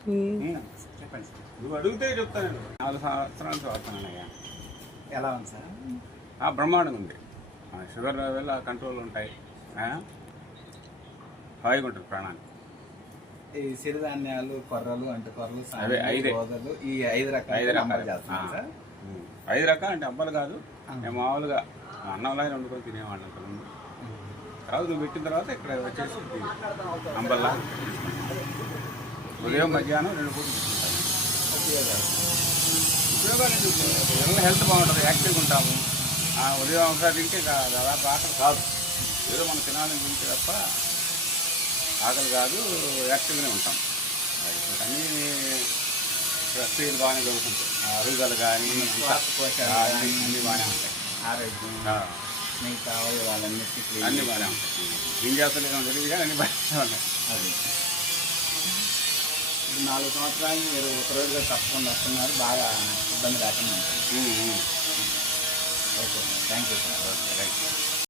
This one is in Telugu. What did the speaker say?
చెప్పండి. సార్ నువ్వు అడిగితే చెప్తాను నాలుగు సంవత్సరాలు చదువుతానయ్యా ఎలా ఉంది సార్? ఆ బ్రహ్మాండంగా ఉంది. ఆ షుగర్ లెవెల్ కంట్రోల్ ఉంటాయి. ఆ? హాయిగా ఉంటుంది ప్రాణానికి. ఈ సిరిధాన్యాలు కొర్రలు అంటే కొర్రలు. గోదలు ఈ ఐదు రకాలు ఐదు రకాలు. చేస్తున్నాం సార్. ఐదు రకాలు అంటే అబ్బాలు కాదు. మేము మామూలుగా అన్నంలాగా వండుకొని తినేవాళ్ళం తర్వాత నువ్వు పెట్టిన తర్వాత ఇక్కడ వచ్చేసి అంబల్లా. ఉదయం మధ్యాహ్నం రెండు పూటలు ఉపయోగాలు ఎందుకు? హెల్త్ బాగుంటుంది? యాక్టివ్గా ఉంటాము. ఆ ఉదయం ఒకసారి తింటే దాదాపు ఆకలి కాదు. ఏదో మనం తినాలని తింటే తప్ప ఆకలి కాదు యాక్టివ్గానే ఉంటాం. అన్నీ స్త్రీలు బాగానే దొరుకుతుంటాయి ఆ అరుగుదల కానీ అన్నీ బాగానే ఉంటాయి. ఆరోగ్యం మిగతా అవయవాలన్నిటికీ అన్నీ బాగానే ఉంటాయి. ఏం చేస్తలేమో తెలియదు కానీ అన్నీ బాగానే ఉన్నాయి నాలుగు సంవత్సరాలు మీరు ఒక రోజుగా తప్పకుండా వస్తున్నారు. బాగా ఇబ్బంది లేకుండా ఉంటుంది. Okay sir. Thank you sir. Okay right.